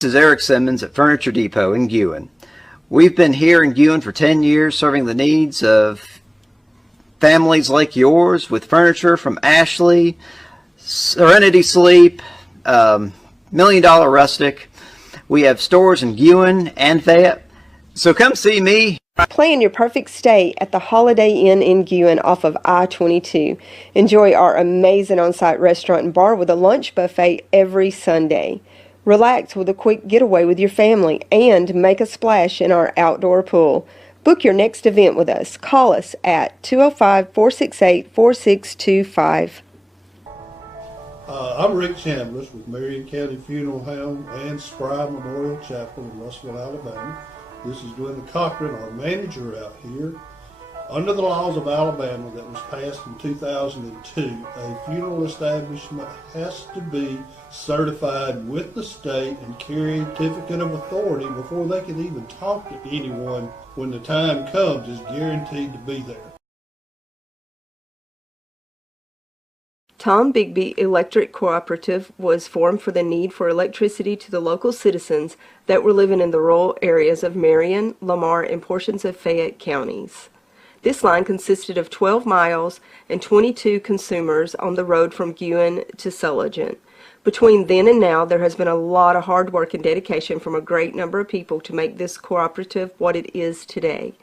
This is Eric Simmons at Furniture Depot in Guin. We've been here in Guin for 10 years serving the needs of families like yours with furniture from Ashley, Serenity Sleep, Million Dollar Rustic. We have stores in Guin and Fayette. So come see me. Plan your perfect stay at the Holiday Inn in Guin off of I-22. Enjoy our amazing on-site restaurant and bar with a lunch buffet every Sunday. Relax with a quick getaway with your family and make a splash in our outdoor pool. Book your next event with us. Call us at 205-468-4625. I'm Rick Chambliss with Marion County Funeral Home and Spry Memorial Chapel in Russellville, Alabama. This is Glenda Cochran, our manager out here. Under the laws of Alabama that was passed in 2002, a funeral establishment has to be certified with the state and carry a certificate of authority before they can even talk to anyone when the time comes is guaranteed to be there. Tom Bigby Electric Cooperative was formed for the need for electricity to the local citizens that were living in the rural areas of Marion, Lamar, and portions of Fayette counties. This line consisted of 12 miles and 22 consumers on the road from Guin to Sulligent. Between then and now, there has been a lot of hard work and dedication from a great number of people to make this cooperative what it is today.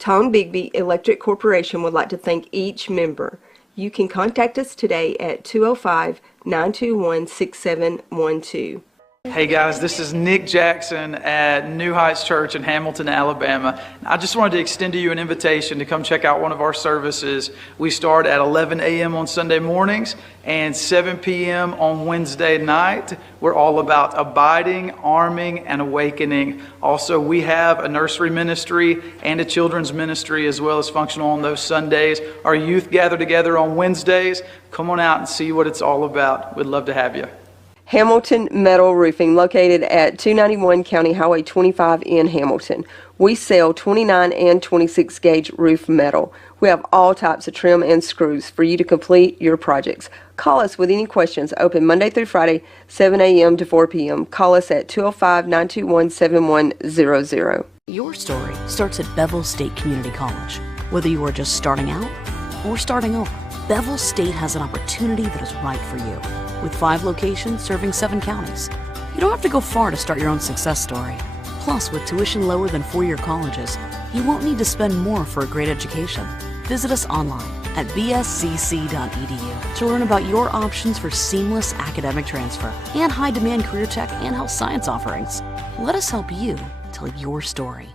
Tom Bigby Electric Corporation would like to thank each member. You can contact us today at 205-921-6712. Hey guys, this is Nick Jackson at New Heights Church in Hamilton, Alabama. I just wanted to extend to you an invitation to come check out one of our services. We start at 11 a.m. on Sunday mornings and 7 p.m. on Wednesday night. We're all about abiding, arming, and awakening. Also, we have a nursery ministry and a children's ministry as well as functional on those Sundays. Our youth gather together on Wednesdays. Come on out and see what it's all about. We'd love to have you. Hamilton Metal Roofing, located at 291 County Highway 25 in Hamilton. We sell 29 and 26 gauge roof metal. We have all types of trim and screws for you to complete your projects. Call us with any questions. Open Monday through Friday, 7 a.m. to 4 p.m. Call us at 205-921-7100. Your story starts at Bevel State Community College. Whether you are just starting out or starting over, Bevel State has an opportunity that is right for you. With 5 locations serving 7 counties. You don't have to go far to start your own success story. Plus, with tuition lower than 4-year colleges, you won't need to spend more for a great education. Visit us online at bscc.edu to learn about your options for seamless academic transfer and high-demand career tech and health science offerings. Let us help you tell your story.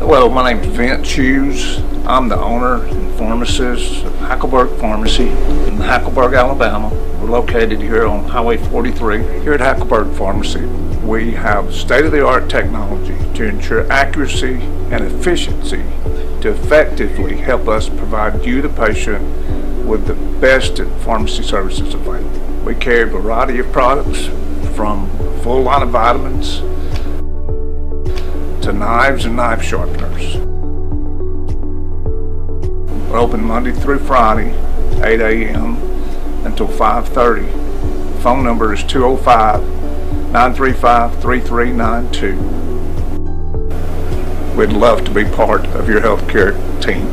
Well, my name's Vince Hughes. I'm the owner and pharmacist of Hackleburg Pharmacy in Hackleburg, Alabama. We're located here on Highway 43. Here at Hackleburg Pharmacy, we have state-of-the-art technology to ensure accuracy and efficiency to effectively help us provide you, the patient, with the best pharmacy services available. We carry a variety of products from a full line of vitamins to knives and knife sharpeners. We're open Monday through Friday, 8 a.m. until 5:30. Phone number is 205-935-3392. We'd love to be part of your healthcare team.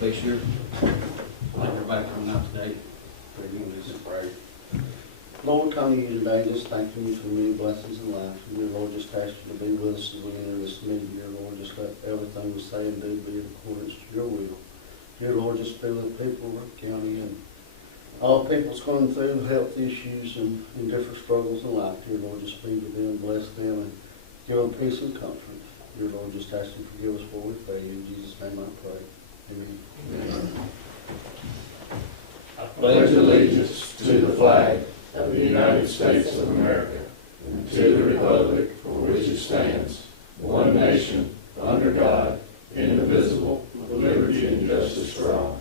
This year, everybody coming out today, they're going to do some prayer. Lord, come to you today, just thanking you for many blessings in life. And dear Lord, just ask you to be with us as we enter this meeting, dear Lord. Just let everything we say and do be in accordance to your will. Dear Lord, just be with the people of our county and all people's going through health issues and different struggles in life. Dear Lord, just be with them, bless them, and give them peace and comfort. Dear Lord, just ask you to forgive us what we pray. In Jesus' name I pray. Amen. Amen. I pledge allegiance to the flag of the United States of America and to the republic for which it stands, one nation, under God, indivisible, with liberty and justice for all.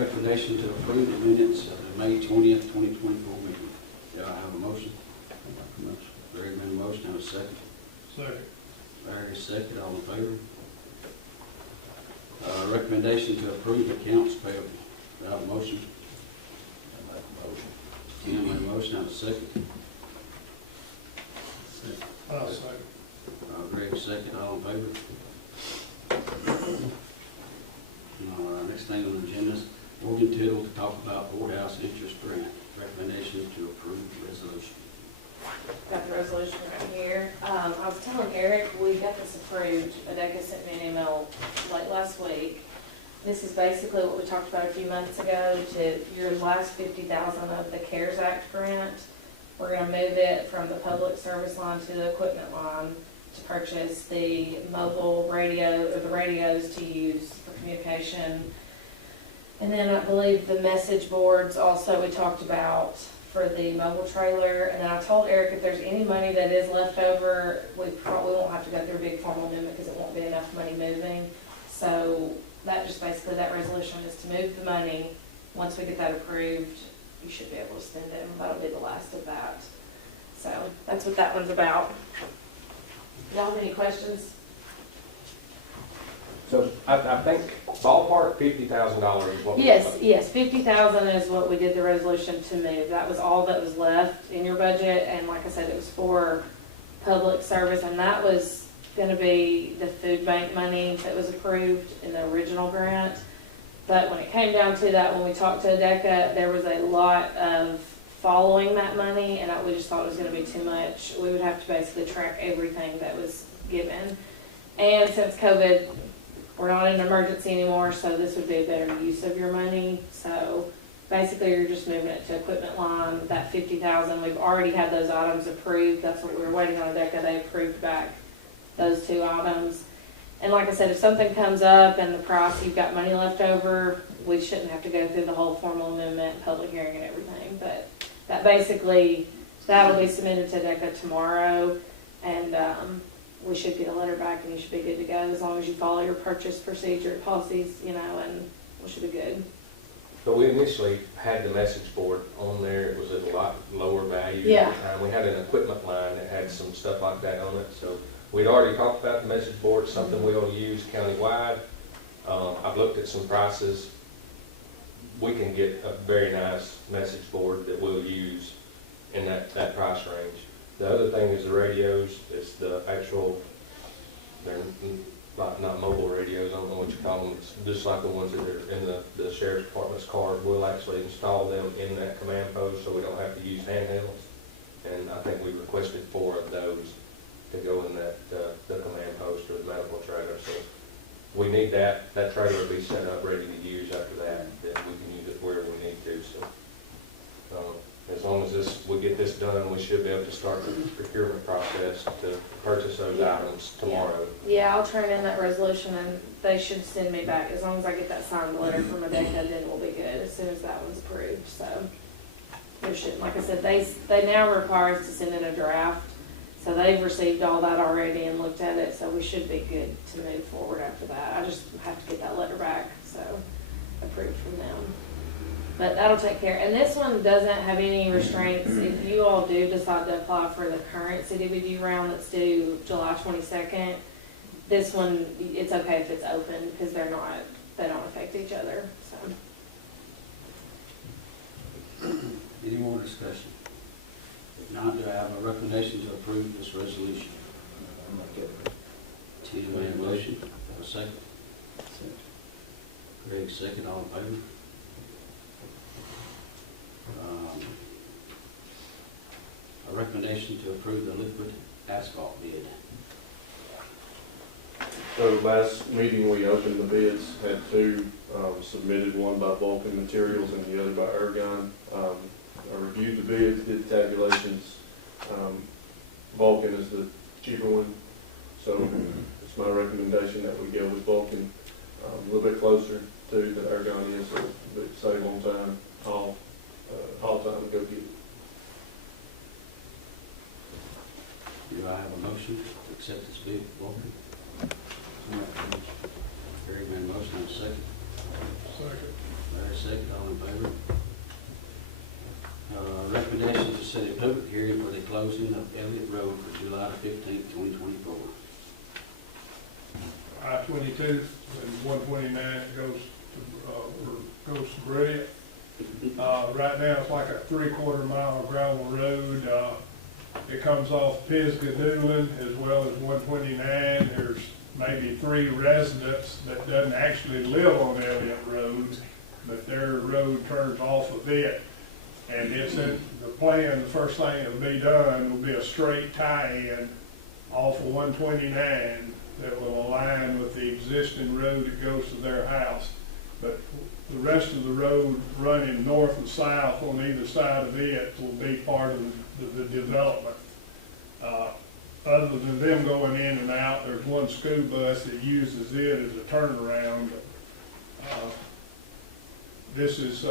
recommendation to approve the minutes of the May 20th, 2024 meeting. Do I have a motion? Greg made a motion, have a second. Second. Larry, second, all in favor? Recommendation to approve accounts payable. Do I have a motion? Ken made a motion, have a second. I'll second. Greg, second, all in favor? Next thing on the agenda is Morgan Tittle to talk about courthouse interest grant. Recommendation to approve the resolution. Got the resolution right here. I was telling Eric, we got this approved. ADECA sent me an email late last week. This is basically what we talked about a few months ago, to your last $50,000 of the CARES Act grant. We're gonna move it from the public service line to the equipment line to purchase the mobile radio, or the radios to use for communication. And then I believe the message boards also we talked about for the mobile trailer. And then I told Eric if there's any money that is left over, we probably won't have to go through a big formal amendment because it won't be enough money moving. So that just basically, that resolution is to move the money. Once we get that approved, you should be able to spend it. That'll be the last of that. So that's what that one's about. Y'all have any questions? So I think ballpark $50,000 is what we. Yes, 50,000 is what we did the resolution to move. That was all that was left in your budget, and like I said, it was for public service, and that was gonna be the food bank money that was approved in the original grant. But when it came down to that, when we talked to ADECA, there was a lot of following that money, and we just thought it was gonna be too much. We would have to basically track everything that was given. And since COVID, we're not in an emergency anymore, so this would be a better use of your money. So basically, you're just moving it to equipment line. That 50,000, we've already had those items approved. That's what we were waiting on ADECA. They approved back those 2 items. And like I said, if something comes up and the price, you've got money left over, we shouldn't have to go through the whole formal amendment, public hearing and everything. But that basically, that'll be submitted to ADECA tomorrow. And we should get a letter back and you should be good to go as long as you follow your purchase procedure policies, you know, and we should be good. So we initially had the message board on there. It was at a lot lower value. Yeah. At the time. We had an equipment line that had some stuff like that on it. So we'd already talked about the message board, something we'll use countywide. I've looked at some prices. We can get a very nice message board that we'll use in that price range. The other thing is the radios. It's the actual, they're not mobile radios, I don't know what you call them. It's just like the ones that are in the sheriff's department's car. We'll actually install them in that command post so we don't have to use handhelds. And I think we requested 4 of those to go in that the command post or the medical trailer. So we need that. That trailer will be set up ready to use after that we can use it wherever we need to. So as long as we get this done, we should be able to start the procurement process to purchase those items tomorrow. Yeah, I'll turn in that resolution and they should send me back. As long as I get that signed letter from ADECA, then we'll be good as soon as that one's approved. So there shouldn't, like I said, they now require us to send in a draft. So they've received all that already and looked at it, so we should be good to move forward after that. I just have to get that letter back, so approved from them. But that'll take care. And this one doesn't have any restraints. If you all do decide to apply for the current CDBG round that's due July 22nd, this one, it's okay if it's open because they don't affect each other. So. Any more discussion? If not, do I have a recommendation to approve this resolution? Tina made a motion. Have a second? Greg, second. All in favor? A recommendation to approve the liquid asphalt bid. So last meeting, we opened the bids, had 2 submitted, one by Vulcan Materials and the other by Ergon. I reviewed the bids, did the tabulations. Vulcan is the cheaper one, so it's my recommendation that we go with Vulcan. A little bit closer to than Ergon is, so it save on time, all time to go get it. Do I have a motion to accept this bid, Vulcan? Gary made a motion. Have a second? Second. Larry, second. closing of Elliott Road for July 15th, 2024. I-22 and 129 goes to Brilliant. Right now, it's like a 3/4 mile gravel road. It comes off Pisgah Newland as well as 129. There's maybe 3 residents that doesn't actually live on Elliott Road, but their road turns off of it. And it's in the plan, the first thing that'll be done will be a straight tie-in off of 129 that will align with the existing road that goes to their house. But the rest of the road running north and south on either side of it will be part of the development. Other than them going in and out, there's one school bus that uses it as a turnaround. This is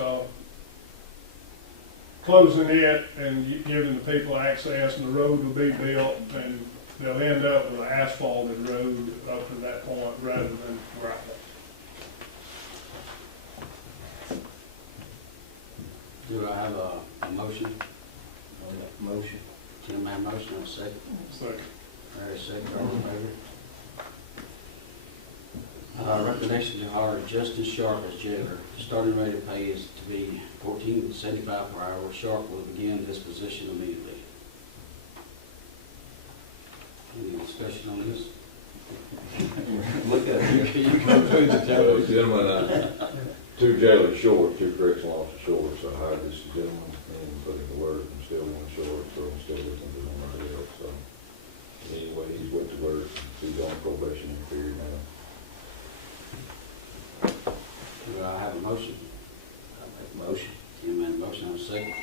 closing it and giving the people access, and the road will be built, and they'll end up with an asphalted road up to that point rather than gravel. Do I have a motion? Motion. Tim made a motion, have a second. Second. Larry, second, all in favor? Recommendation to hire Justin Sharp as jailer. Starting rate of pay is to be $14.75 per hour. Sharp will begin this position immediately. Any discussion on this? Look at it. You go through the Those gentlemen, 2 jailers short, 2 correctional officers short, so I hired this gentleman and put him to work, and still 1 short, so I'm still looking for somebody else, so. Anyway, he's went to work, he's on probation period now. Do I have a motion? I'll make a motion. Tim made a motion, have a second.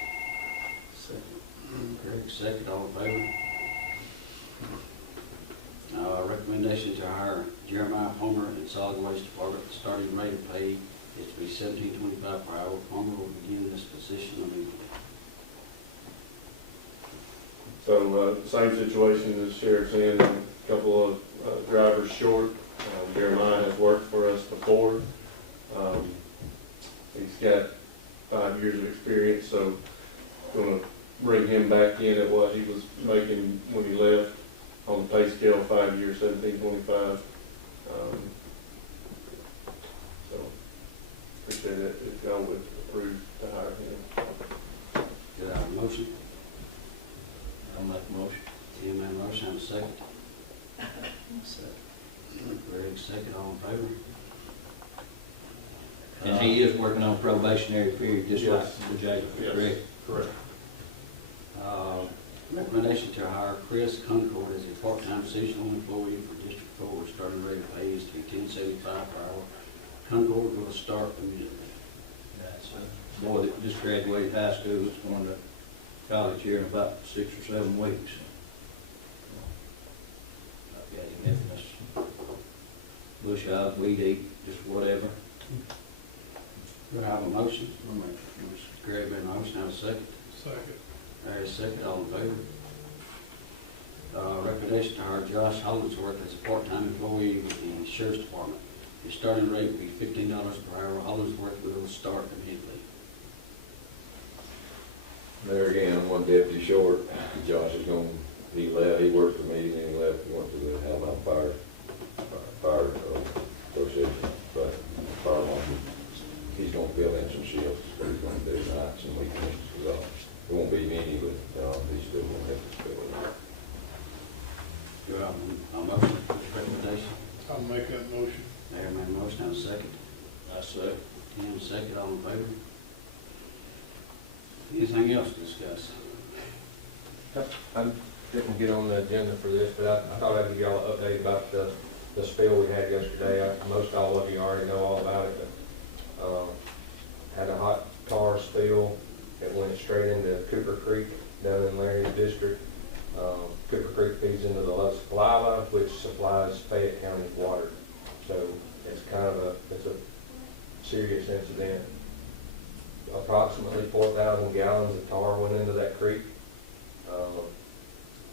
Second. Greg, second, all in favor? Recommendation to hire Jeremiah Palmer in solid waste department. Starting rate of pay is to be $17.25 per hour. Palmer will begin this position immediately. So, same situation as Sheriff's in, a couple of drivers short. Jeremiah has worked for us before. He's got 5 years of experience, so going to bring him back in at what he was making when he left on the pay scale, 5 years, $17.25. So, appreciate it if y'all would approve to hire him. Do I have a motion? I'll make a motion. Tim made a motion, have a second. Greg, second, all in favor? And he is working on probationary period, just like Yes. the jailer, Yes. correct? Correct. Recommendation to hire Chris Concord as a part-time seasonal employee for District 4. Starting rate of pay is to be $10.75 per hour. Concord will start immediately. That's a boy that just graduated high school, is going to college here in about 6 or 7 weeks. I've got him helping us bush hog, weed eat, just whatever. Do I have a motion? Greg made a motion, have a second. Second. Larry, second, all in favor? Recommendation to hire Josh Hollingsworth as a part-time employee with the Sheriff's Department. His starting rate will be $15 per hour. Hollingsworth will start immediately. There again, I'm 1 deputy short. Josh is going, he left, he worked for me, then he left, he went to the Alabama Fire Association, but fire marshal. He's going to fill in some shifts, but he's going to do nights and weekends, so it won't be many, but he's still going to have to fill in. Do I have a motion for this recommendation? I'll make that motion. Mayor made a motion, have a second. I say. Tim, second, all in favor? Anything else to discuss? I didn't get on the agenda for this, but I thought I'd give y'all an update about the spill we had yesterday. Most all of you already know all about it, but had a hot tar spill. It went straight into Cooper Creek down in Larry's district. Cooper Creek feeds into the Los Lava, which supplies Fayette County's water. So it's kind of it's a serious incident. Approximately 4,000 gallons of tar went into that creek.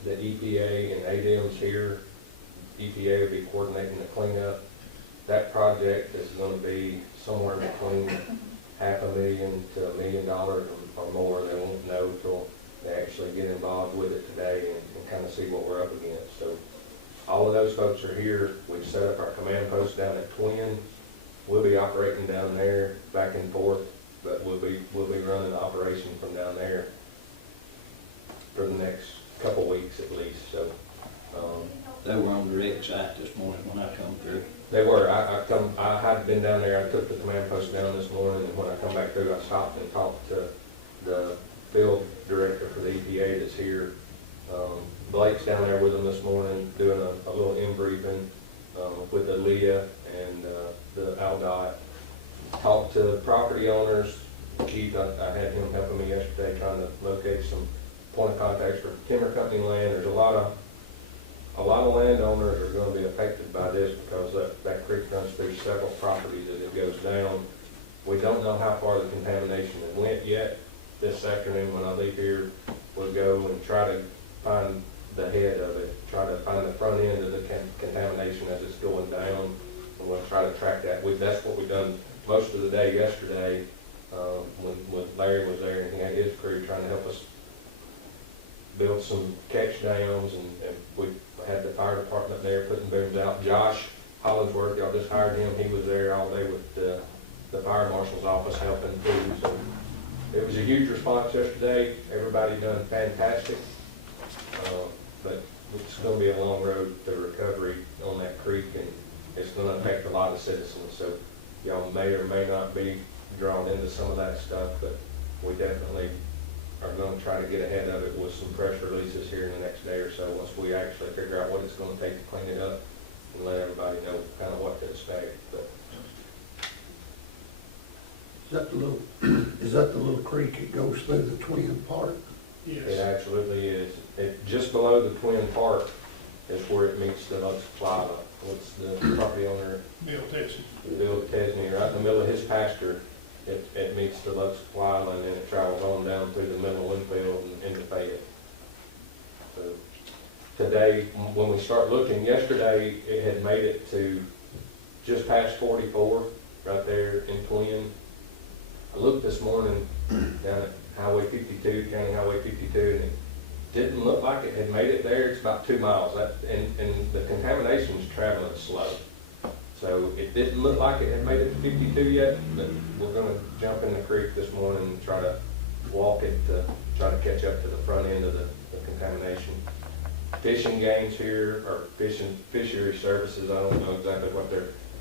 The EPA and ADM's here. EPA will be coordinating the cleanup. That project is going to be somewhere between $500,000 to $1 million or more. They won't know till to actually get involved with it today and kind of see what we're up against. So all of those folks are here. We've set up our command post down at Twin. We'll be operating down there back and forth, but we'll be running the operation from down there for the next couple weeks at least. So They were on the wreck site this morning when I come through. they were. I had been down there. I took the command post down this morning, and when I come back through, I stopped and talked to the field director for the EPA that's here. Blake's down there with them this morning doing a little in-briefing with the Leah and the ALDOT. Talked to property owners. Keith, I had him helping me yesterday trying to locate some point of contacts for timber company land. There's a lot of landowners are going to be affected by this because that creek runs through several properties as it goes down. We don't know how far the contamination has went yet. This afternoon when I leave here, we'll go and try to find the head of it, try to find the front end of the contamination as it's going down, and we'll try to track that. That's what we've done most of the day yesterday when Larry was there and he had his crew trying to help us build some catch dams, and we had the fire department there putting booms out. Josh Hollingsworth, y'all just hired him. He was there all day with the fire marshal's office helping too. So it was a huge response yesterday. Everybody done fantastic. But it's going to be a long road to recovery on that creek, and it's going to affect a lot of citizens. So y'all may or may not be drawn into some of that stuff, but we definitely are going to try to get ahead of it with some press releases here in the next day or so once we actually figure out what it's going to take to clean it up and let everybody know kind of what to expect. But Is that the little creek that goes through the Twin Park? it absolutely is. Just below the Twin Park is where it meets the Lux Flava. What's the property owner? Bill Tesney, right in the middle of his pasture. It meets the Lux Flava, and then it travels on down through the middle of Winfield and into Fayette. So today, when we start looking, yesterday it had made it to just past 44 right there in Twin. I looked this morning down at Highway 52, County Highway 52, and it didn't look like it had made it there. It's about 2 miles, and the contamination is traveling slow. So it didn't look like it had made it to 52 yet, but we're going to jump in the creek this morning and try to walk it to try to catch up to the front end of the contamination. Fishing games here, or fishery services, I don't know exactly what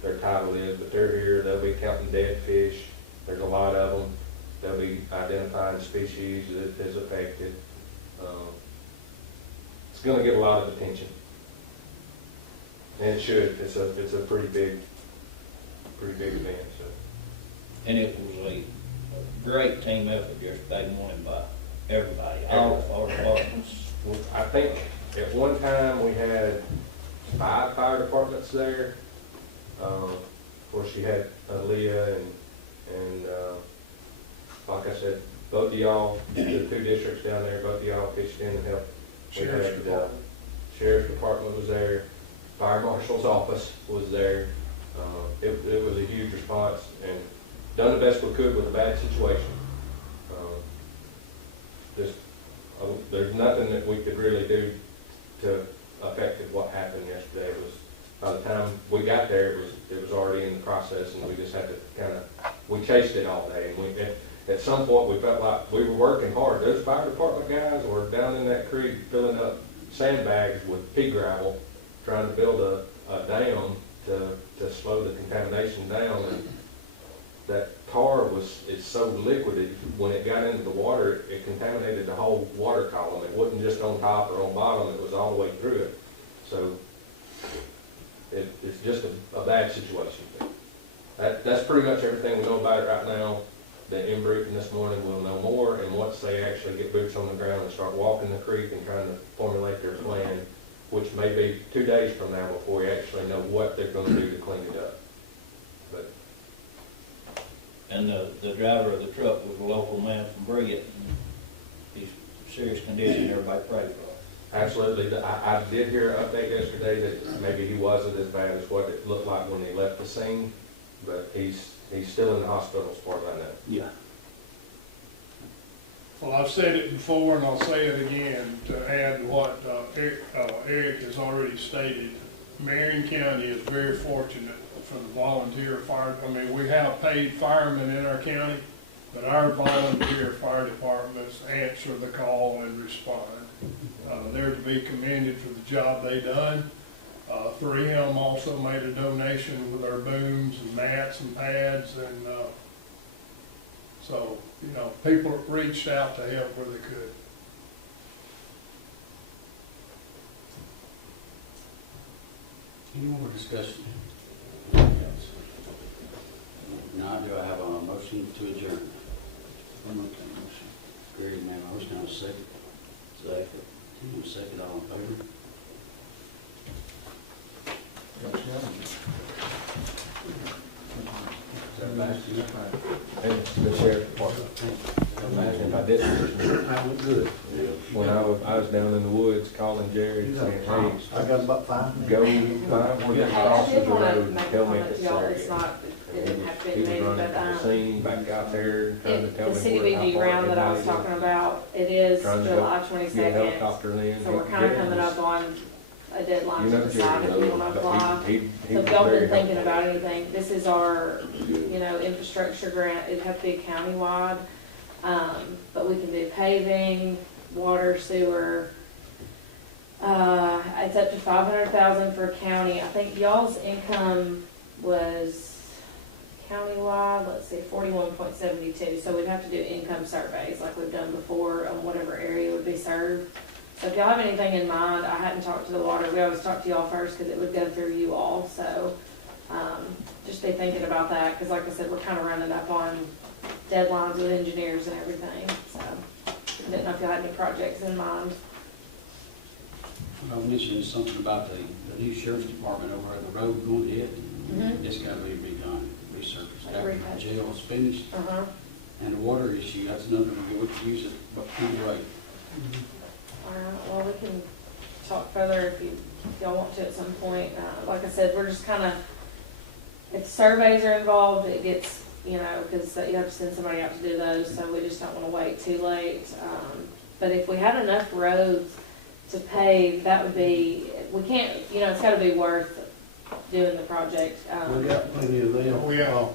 their title is, but they're here. They'll be counting dead fish. There's a lot of them. They'll be identifying species that is affected. It's going to get a lot of attention. And it should. It's a pretty big event. So. And it was a great team effort yesterday morning by everybody, all departments. I think at one time we had 5 fire departments there. Of course, you had Leah and like I said, both of y'all, the 2 districts down there, both of y'all pitched in and helped. Sheriff's Department was there. Fire Marshal's office was there. It was a huge response, and done the best we could with a bad situation. There's nothing that we could really do to affect what happened yesterday. It was, by the time we got there, it was already in the process, and we just had to we chased it all day. And at some point we felt like we were working hard. Those fire department guys were down in that creek filling up sandbags with pea gravel, trying to build a dam to slow the contamination down. And that tar is so liquid, when it got into the water, it contaminated the whole water column. It wasn't just on top or on bottom, it was all the way through it. So it's just a bad situation. That's pretty much everything we know about it right now. The in-briefing this morning, we'll know more, and once they actually get boots on the ground and start walking the creek and trying to formulate their plan, which may be 2 days from now before we actually know what they're going to do to clean it up. But And the driver of the truck was a local man from Brigham. He's in serious condition. Everybody pray for him. absolutely, I did hear an update yesterday that maybe he wasn't as bad as what it looked like when he left the scene, but he's still in the hospital as far as I know. Yeah. Well, I've said it before and I'll say it again to add to what Eric has already stated. Marion County is very fortunate for the volunteer fire. I mean, we have paid firemen in our county, but our volunteer fire departments answer the call and respond. They're to be commended for the job they done. 3M also made a donation with our booms and mats and pads, and so, you know, people reached out to help where they could. Any more discussion? Now, do I have a motion to adjourn? I'll make that motion. Gary made a motion, I'll second. Second, all in favor? The sheriff's department. Imagine if I didn't. I look good. When I was down in the woods calling Jerry saying, hey, I got about 5 minutes. go find where that I crosses did the want to road and make a tell me if comment it's to y'all, there. it's not, it didn't have to be He was me, running but, to the scene, back out there, trying to tell the me CDBG how far round it that I was was. talking about, it is Trying to July Get a 22nd. helicopter in. So we're kind of coming up on a deadline You to know decide if Jerry, we want to apply. he So was if y'all very been thinking helpful. about anything, this is our, you know, infrastructure grant. It'd have to be countywide. But we can do paving, water, sewer. It's up to 500,000 for county. I think y'all's income was countywide, let's see, 41.72. So we'd have to do income surveys like we've done before on whatever area would be served. So if y'all have anything in mind, I hadn't talked to the water. We always talk to y'all first because it would go through you all. So just be thinking about that because, like I said, we're kind of running up on deadlines with engineers and everything. So I didn't know if y'all had any projects in mind. I mentioned something about the new sheriff's department over at the road going ahead. Mm-hmm. It's got to be redone, resurfaced. Like After recut. the jail's finished. Uh-huh. And the water issue, that's another one we could use it, but either way. All right, well, we can talk further if y'all want to at some point. Like I said, we're just kind of, if surveys are involved, it gets, you know, because you have to send somebody out to do those, so we just don't want to wait too late. But if we had enough roads to pave, that would be, we can't, you know, it's got to be worth doing the project. We got plenty of them. Oh, yeah.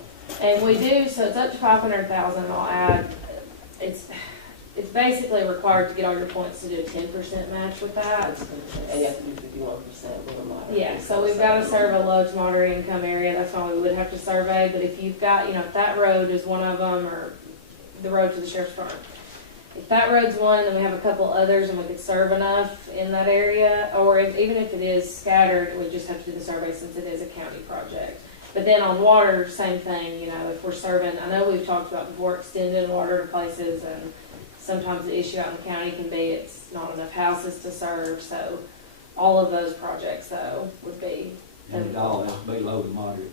And we do, so it's up to 500,000, I'll add, it's basically required to get all your points to do a 10% match with that. And you have to do 51%. Yeah, so we've got to serve a low to moderate income area, that's why we would have to survey, but if you've got, you know, if that road is one of them, or the road to the sheriff's department, if that road's one, then we have a couple others and we could serve enough in that area, or even if it is scattered, we just have to do the survey since it is a county project. But then on water, same thing, you know, if we're serving, I know we've talked about before extending water to places, and sometimes the issue out in the county can be it's not enough houses to serve, so all of those projects though would be. And it all has to be low to moderate.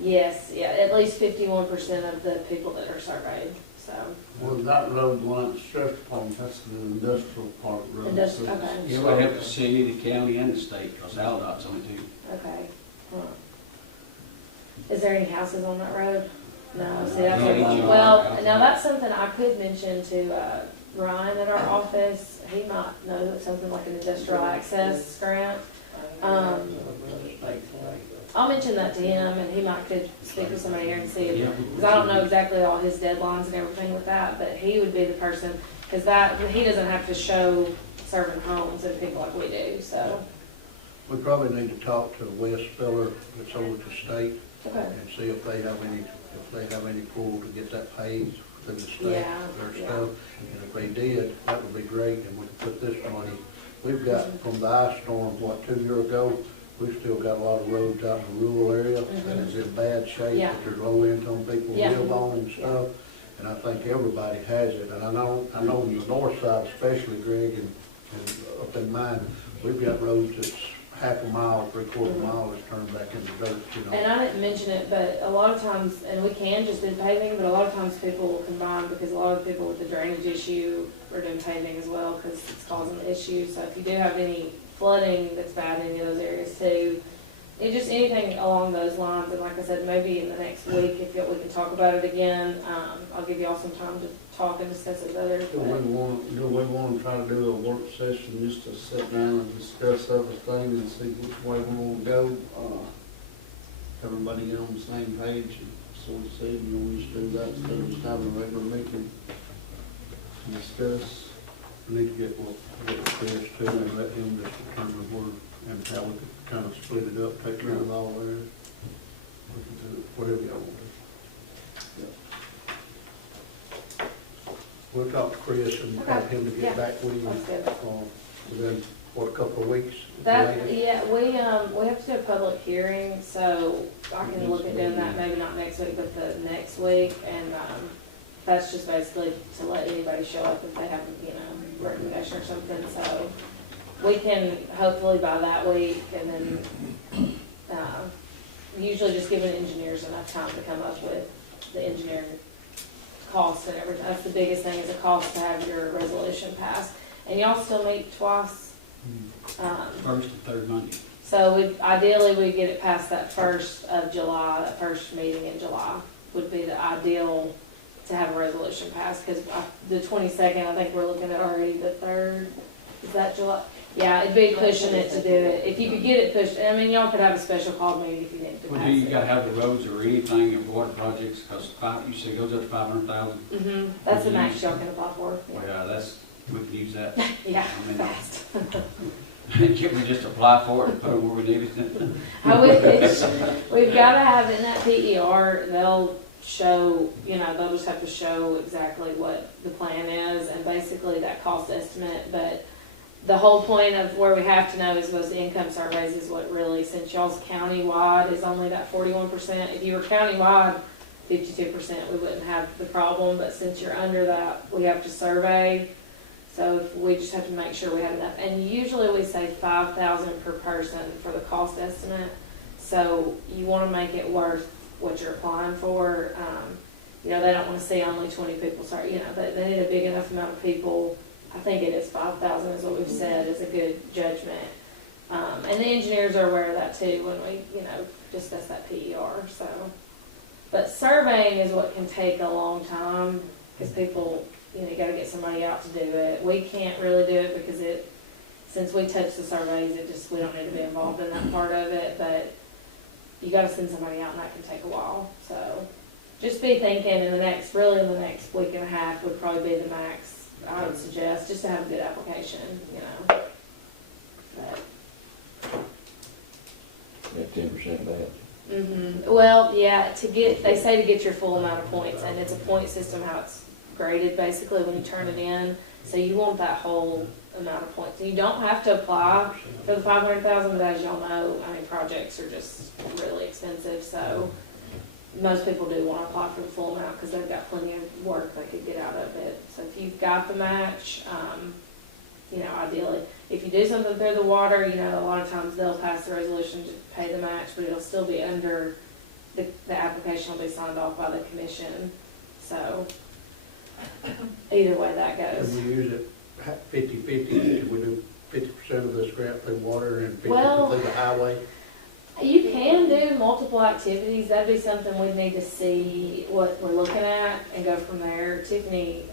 Yes, yeah, at least 51% of the people that are surveyed, so. Well, that road line, the sheriff's department, that's the industrial park road. Okay. It will help the city, the county, and the state, because Aldot's on it too. Okay. Huh. Is there any houses on that road? No, see, that's, No. well, now that's something I could mention to Ryan at our office. He might know that something like an industrial access grant. I'll mention that to him, and he might could speak with somebody here and see, because I don't know exactly all his deadlines and everything with that, but he would be the person, because that, he doesn't have to show serving homes and people like we do, so. We probably need to talk to Wes Spiller that's over at the state Okay. and see if they have any pull to get that paved through the state, Yeah, their yeah. stuff. And if they did, that would be great, and we could put this money, we've got from the ice storm, 2 years ago, we've still got a lot of roads out in the rural area that is in bad shape, Yeah. that there's low income people Yeah. live on and stuff. And I think everybody has it, and I know on the north side especially, Greg, and up in mine, we've got roads that's half a mile, 3/4 mile is turned back into dirt, you know. And I didn't mention it, but a lot of times, and we can just do paving, but a lot of times people will combine, because a lot of people with the drainage issue are doing paving as well, because it's causing the issue. So if you do have any flooding that's bad in any of those areas too, just anything along those lines, and like I said, maybe in the next week, if we can talk about it again, I'll give y'all some time to talk and discuss it better. Do we want to try to do a work session just to sit down and discuss everything and see which way we want to go? Everybody get on the same page and sort of see, we just do that instead of just having a regular meeting to discuss. We need to get what Chris too, and let him just determine where and how we could kind of split it up, take care of all there. We can do it, whatever y'all want to do. We'll talk to Chris and have him to get back with you within, what, a couple of weeks? Yeah, we have to do a public hearing, so I can look at doing that, maybe not next week, but the next week, and that's just basically to let anybody show up if they have, recommendation or something, so we can hopefully by that week, and then usually just giving engineers enough time to come up with the engineering costs and everything. That's the biggest thing, is the cost to have your resolution passed. And y'all still meet twice? First and third Monday. So ideally we get it past that 1st of July, that first meeting in July would be the ideal to have a resolution passed, because the 22nd, I think we're looking at already the 3rd. Is that July? Yeah, it'd be pushing it to do it. If you could get it pushed, I mean, y'all could have a special call meeting if you need to pass Well, do you it. gotta have the roads or anything and water projects, because you say it goes up to 500,000? That's the max y'all can apply for. Well, yeah, we can use that. Yeah, I mean, fast. Can't we just apply for it and put it where we need it? I wish. We've got to have in that PER, they'll show, they'll just have to show exactly what the plan is and basically that cost estimate. But the whole point of where we have to know is those income surveys is what really, since y'all's county-wide is only that 41%. If you were county-wide, 52%, we wouldn't have the problem. But since you're under that, we have to survey. So if we just have to make sure we have enough. And usually we say $5,000 per person for the cost estimate. So you want to make it worth what you're applying for. They don't want to see only 20 people start, they need a big enough amount of people. I think it is 5,000 is what we've said is a good judgment. And the engineers are aware of that too when we, discuss that PER. So, but surveying is what can take a long time because people, you got to get somebody out to do it. We can't really do it because since we touch the surveys, we don't need to be involved in that part of it, but you got to send somebody out and that can take a while. So just be thinking in the next week and a half would probably be the max I would suggest, just to have a good application, But That 10% bad. Well, yeah, they say to get your full amount of points, and it's a point system how it's graded basically when you turn it in. So you want that whole amount of points. You don't have to apply for the 500,000, but as y'all know, projects are just really expensive. So most people do want to apply for the full amount because they've got plenty of work they could get out of it. So if you've got the match, ideally, if you do something through the water, a lot of times they'll pass the resolution to pay the match, but it'll still be under the application will be signed off by the commission. So either way that goes. Can we use it 50-50? Can we do 50% of this grant through water and 50% Well, through the highway? You can do multiple activities. That'd be something we'd need to see what we're looking at and go from there. Tiffany,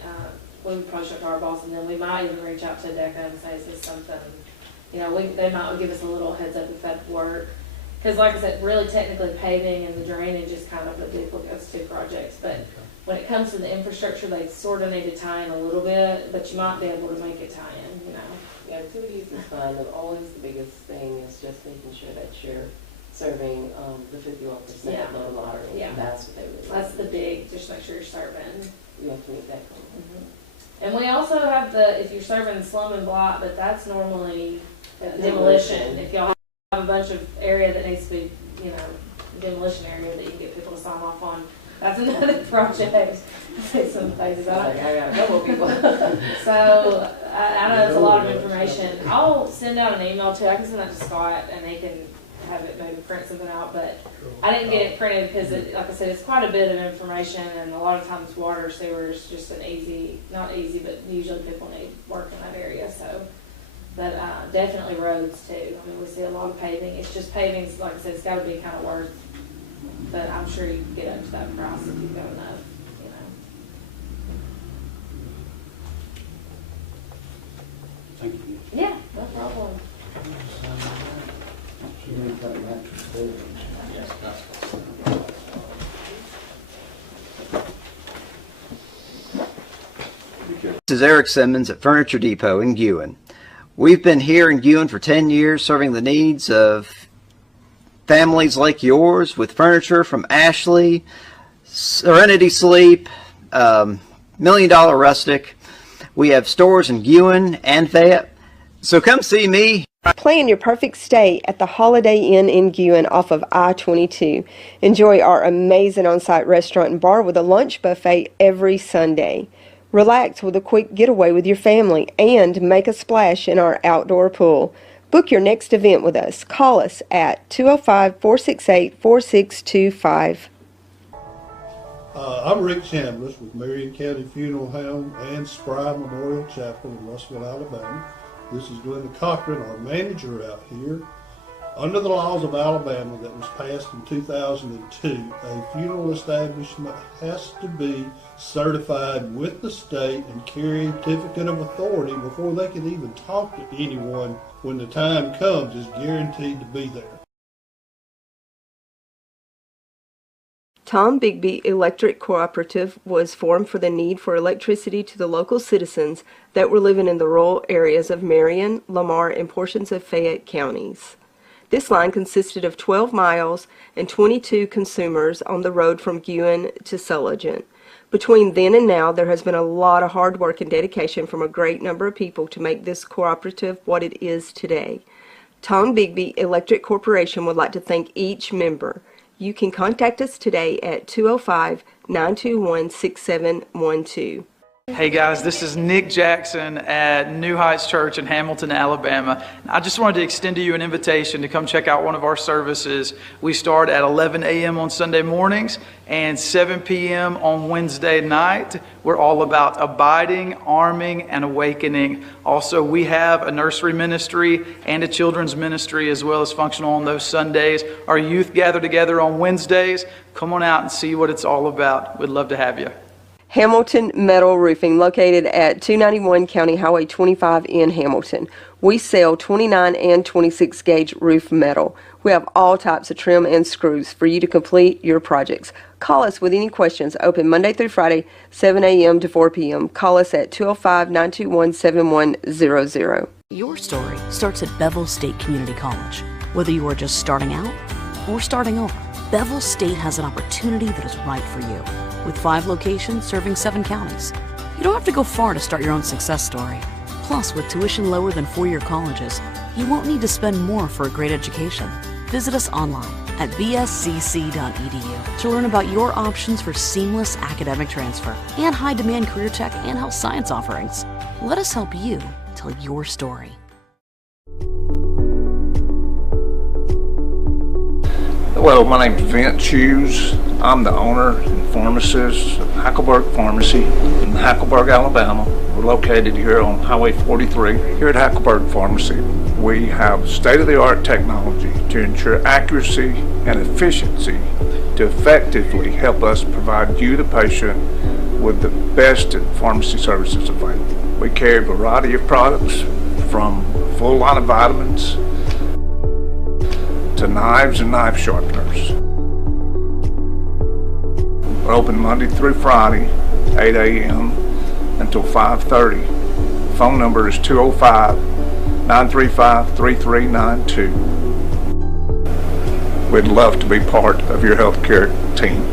we would probably show to our boss, and then we might even reach out to DECA and say, is this something, they might give us a little heads up if that'd work. Because like I said, really technically paving and the drainage is kind of a duplicate of two projects. But when it comes to the infrastructure, they sort of need to tie in a little bit, but you might be able to make it tie in, Yeah, activities is fine. Always the biggest thing is just making sure that you're serving the 51% low and moderate. Yeah. That's what they really That's the big, just make sure you're serving. You have to meet that goal. And we also have if you're serving slum and block, but that's normally demolition. If y'all have a bunch of area that needs to be, demolition area that you can get people to sign off on, that's another project. Some phases. I got a couple of people. So I know it's a lot of information. I'll send out an email too. I can send that to Scott and he can have it maybe print something out, but I didn't get it printed because like I said, it's quite a bit of information, and a lot of times water, sewer is just not easy, but usually people need work in that area. So But definitely roads too. I mean, we see a lot of paving. It's just paving's, like I said, it's got to be kind of worth. But I'm sure you can get up to that price if you've got enough, you know. Thank you. Yeah, no problem. This is Eric Simmons at Furniture Depot in Guin. We've been here in Guin for 10 years serving the needs of families like yours with furniture from Ashley, Serenity Sleep, $1 Million Rustic. We have stores in Guin and Fayette. So come see me. Plan your perfect stay at the Holiday Inn in Guin off of I-22. Enjoy our amazing on-site restaurant and bar with a lunch buffet every Sunday. Relax with a quick getaway with your family and make a splash in our outdoor pool. Book your next event with us. Call us at 205-468-4625. I'm Rick Chambliss with Marion County Funeral Home and Spry Memorial Chapel in Russellville, Alabama. This is Glenda Cochran, our manager out here. Under the laws of Alabama that was passed in 2002, a funeral establishment has to be certified with the state and carry a certificate of authority before they can even talk to anyone when the time comes is guaranteed to be there. Tom Bigby Electric Cooperative was formed for the need for electricity to the local citizens that were living in the rural areas of Marion, Lamar, and portions of Fayette counties. This line consisted of 12 miles and 22 consumers on the road from Guin to Sulligent. Between then and now, there has been a lot of hard work and dedication from a great number of people to make this cooperative what it is today. Tom Bigby Electric Corporation would like to thank each member. You can contact us today at 205-921-6712. Hey guys, this is Nick Jackson at New Heights Church in Hamilton, Alabama. I just wanted to extend to you an invitation to come check out one of our services. We start at 11 a.m. on Sunday mornings and 7 p.m. on Wednesday night. We're all about abiding, arming, and awakening. Also, we have a nursery ministry and a children's ministry as well as functional on those Sundays. Our youth gather together on Wednesdays. Come on out and see what it's all about. We'd love to have you. Hamilton Metal Roofing, located at 291 County Highway 25 in Hamilton. We sell 29 and 26 gauge roof metal. We have all types of trim and screws for you to complete your projects. Call us with any questions. Open Monday through Friday, 7 a.m. to 4 p.m. Call us at 205-921-7100. Your story starts at Bevel State Community College. Whether you are just starting out or starting over, Bevel State has an opportunity that is right for you. With 5 locations serving 7 counties. You don't have to go far to start your own success story. Plus, with tuition lower than 4-year colleges, you won't need to spend more for a great education. Visit us online at bscc.edu to learn about your options for seamless academic transfer and high-demand career tech and health science offerings. Let us help you tell your story. Well, my name's Vince Hughes. I'm the owner and pharmacist of Hackleburg Pharmacy in Hackleburg, Alabama. We're located here on Highway 43. Here at Hackleburg Pharmacy, we have state-of-the-art technology to ensure accuracy and efficiency to effectively help us provide you, the patient, with the best pharmacy services available. We carry a variety of products from a full line of vitamins to knives and knife sharpeners. We're open Monday through Friday, 8 a.m. until 5:30. Phone number is 205-935-3392. We'd love to be part of your healthcare team.